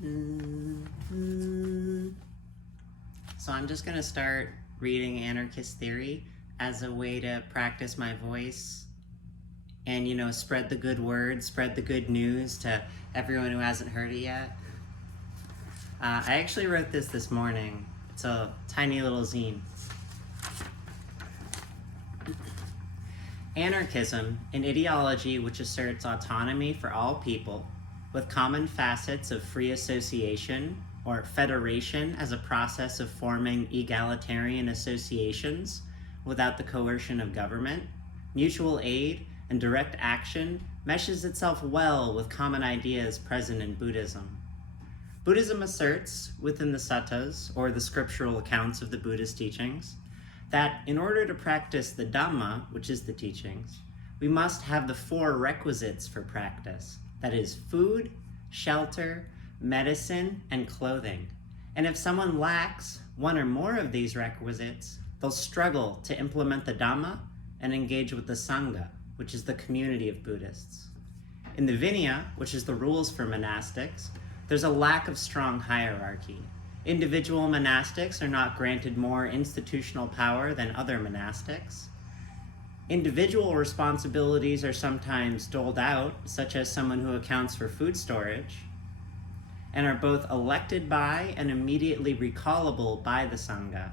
So I'm just going to start reading anarchist theory as a way to practice my voice and, spread the good word, spread the good news to everyone who hasn't heard it yet. I actually wrote this morning. It's a tiny little zine. Anarchism, an ideology which asserts autonomy for all people, with common facets of free association or federation as a process of forming egalitarian associations without the coercion of government, mutual aid, and direct action, meshes itself well with common ideas present in Buddhism. Buddhism asserts, within the suttas, or the scriptural accounts of the Buddhist teachings, that in order to practice the Dhamma, which is the teachings, we must have the four requisites for practice. That is food, shelter, medicine, and clothing. And if someone lacks one or more of these requisites, they'll struggle to implement the Dhamma and engage with the Sangha, which is the community of Buddhists. In the Vinaya, which is the rules for monastics, there's a lack of strong hierarchy. Individual monastics are not granted more institutional power than other monastics. Individual responsibilities are sometimes doled out, such as someone who accounts for food storage, and are both elected by and immediately recallable by the Sangha.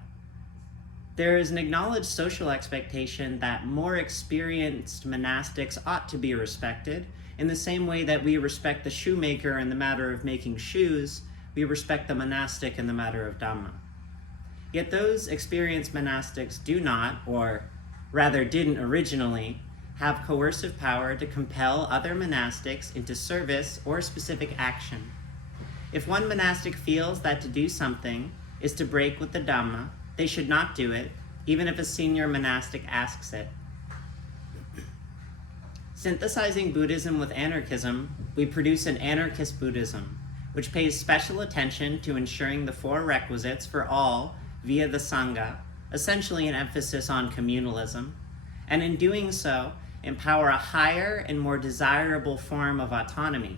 There is an acknowledged social expectation that more experienced monastics ought to be respected, in the same way that we respect the shoemaker in the matter of making shoes, we respect the monastic in the matter of Dhamma. Yet those experienced monastics do not, or rather didn't originally, have coercive power to compel other monastics into service or specific action. If one monastic feels that to do something is to break with the Dhamma, they should not do it, even if a senior monastic asks it. Synthesizing Buddhism with anarchism, we produce an anarchist Buddhism, which pays special attention to ensuring the four requisites for all via the Sangha, essentially an emphasis on communalism, and in doing so, empower a higher and more desirable form of autonomy,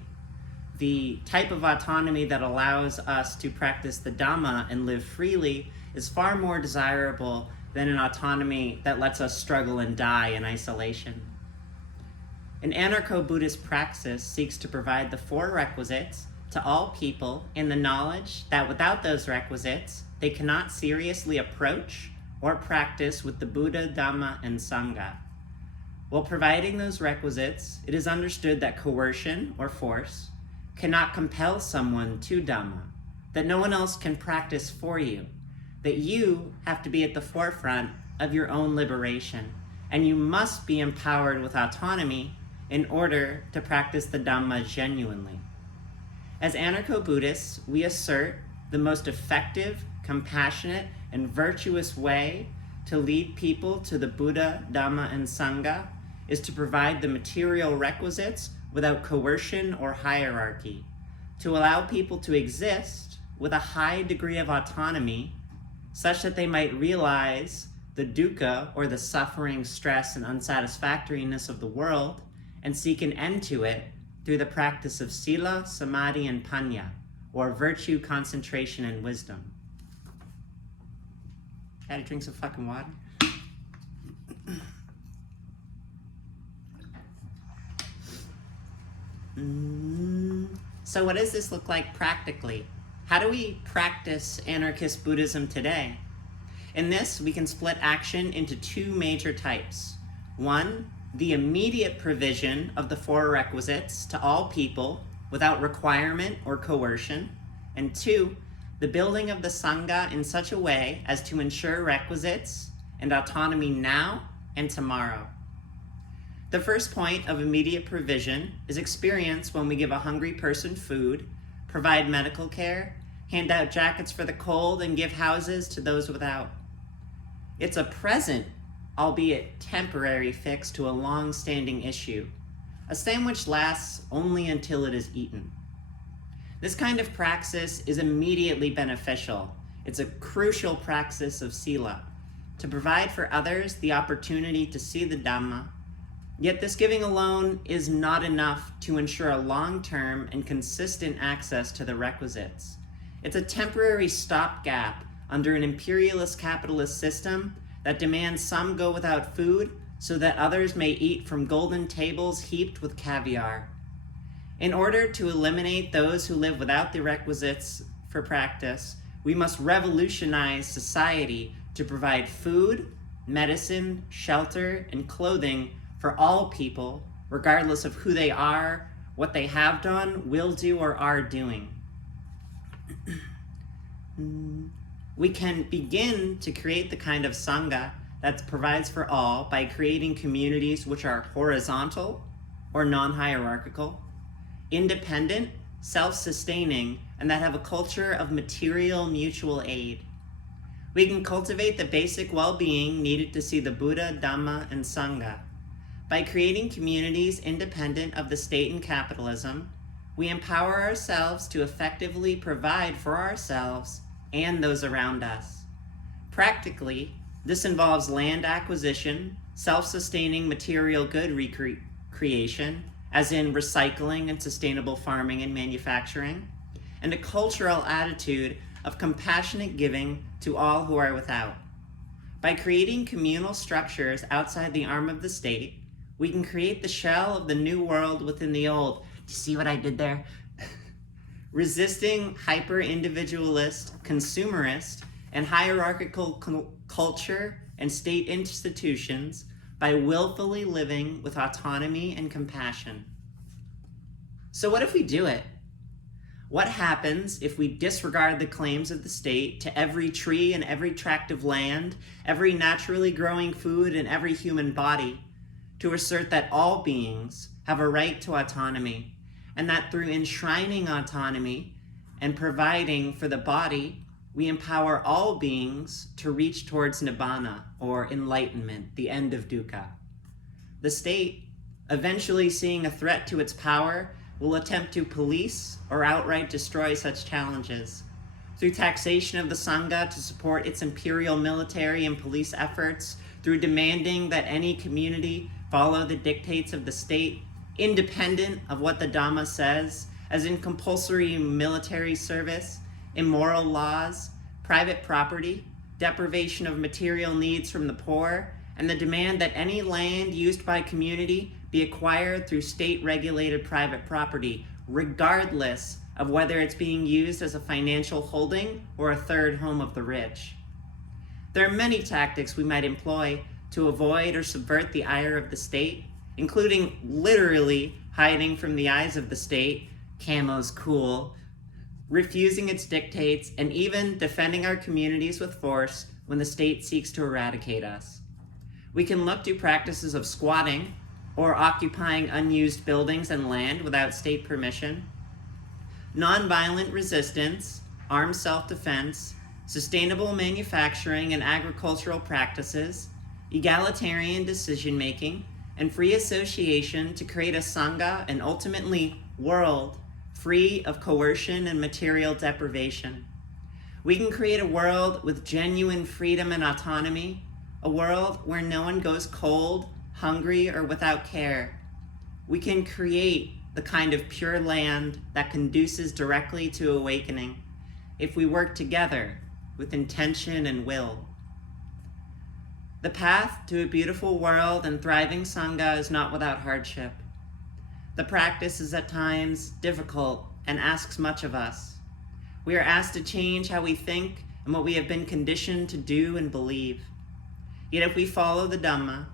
the type of autonomy that allows us to practice the Dhamma and live freely is far more desirable than an autonomy that lets us struggle and die in isolation. An Anarcho-Buddhist praxis seeks to provide the four requisites to all people in the knowledge that without those requisites, they cannot seriously approach or practice with the Buddha, Dhamma, and Sangha. While providing those requisites, it is understood that coercion or force cannot compel someone to Dhamma, that no one else can practice for you, that you have to be at the forefront of your own liberation, and you must be empowered with autonomy in order to practice the Dhamma genuinely. As Anarcho-Buddhists, we assert the most effective, compassionate, and virtuous way to lead people to the Buddha, Dhamma, and Sangha is to provide the material requisites without coercion or hierarchy, to allow people to exist with a high degree of autonomy such that they might realize the dukkha, or the suffering, stress, and unsatisfactoriness of the world, and seek an end to it through the practice of sila, samadhi, and panya, or virtue, concentration, and wisdom. Gotta drink some fucking water. So what does this look like practically? How do we practice anarchist Buddhism today? In this, we can split action into two major types. One, the immediate provision of the four requisites to all people without requirement or coercion. And two, the building of the Sangha in such a way as to ensure requisites and autonomy now and tomorrow. The first point of immediate provision is experienced when we give a hungry person food, provide medical care, hand out jackets for the cold, and give houses to those without. It's a present, albeit temporary, fix to a long-standing issue. A sandwich lasts only until it is eaten. This kind of praxis is immediately beneficial. It's a crucial praxis of sila, to provide for others the opportunity to see the Dhamma, Yet this giving alone is not enough to ensure a long-term and consistent access to the requisites. It's a temporary stopgap under an imperialist capitalist system that demands some go without food so that others may eat from golden tables heaped with caviar. In order to eliminate those who live without the requisites for practice, we must revolutionize society to provide food, medicine, shelter, and clothing for all people, regardless of who they are, what they have done, will do, or are doing. We can begin to create the kind of Sangha that provides for all by creating communities which are horizontal or non-hierarchical, independent, self-sustaining, and that have a culture of material mutual aid. We can cultivate the basic well-being needed to see the Buddha, Dhamma, and Sangha. By creating communities independent of the state and capitalism, we empower ourselves to effectively provide for ourselves and those around us. Practically, this involves land acquisition, self-sustaining material good recreation, as in recycling and sustainable farming and manufacturing, and a cultural attitude of compassionate giving to all who are without. By creating communal structures outside the arm of the state, we can create the shell of the new world within the old. Do you see what I did there? Resisting hyper-individualist, consumerist, and hierarchical culture and state institutions by willfully living with autonomy and compassion. So what if we do it? What happens if we disregard the claims of the state to every tree and every tract of land, every naturally growing food and every human body, to assert that all beings have a right to autonomy, and that through enshrining autonomy and providing for the body, we empower all beings to reach towards nibbana, or enlightenment, the end of dukkha. The state, eventually seeing a threat to its power, will attempt to police or outright destroy such challenges. Through taxation of the Sangha to support its imperial military and police efforts, through demanding that any community follow the dictates of the state, independent of what the Dhamma says, as in compulsory military service, immoral laws, private property, deprivation of material needs from the poor, and the demand that any land used by community be acquired through state-regulated private property, regardless of whether it's being used as a financial holding or a third home of the rich. There are many tactics we might employ to avoid or subvert the ire of the state, including literally hiding from the eyes of the state, camo's cool, refusing its dictates, and even defending our communities with force when the state seeks to eradicate us. We can look to practices of squatting or occupying unused buildings and land without state permission, nonviolent resistance, armed self-defense, sustainable manufacturing and agricultural practices, egalitarian decision-making, and free association to create a Sangha and ultimately world free of coercion and material deprivation. We can create a world with genuine freedom and autonomy, a world where no one goes cold, hungry, or without care. We can create the kind of pure land that conduces directly to awakening if we work together with intention and will. The path to a beautiful world and thriving Sangha is not without hardship. The practice is at times difficult and asks much of us. We are asked to change how we think and what we have been conditioned to do and believe. Yet if we follow the Dhamma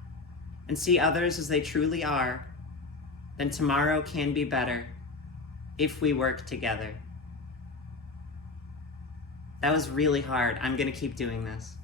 and see others as they truly are, then tomorrow can be better if we work together. That was really hard. I'm going to keep doing this.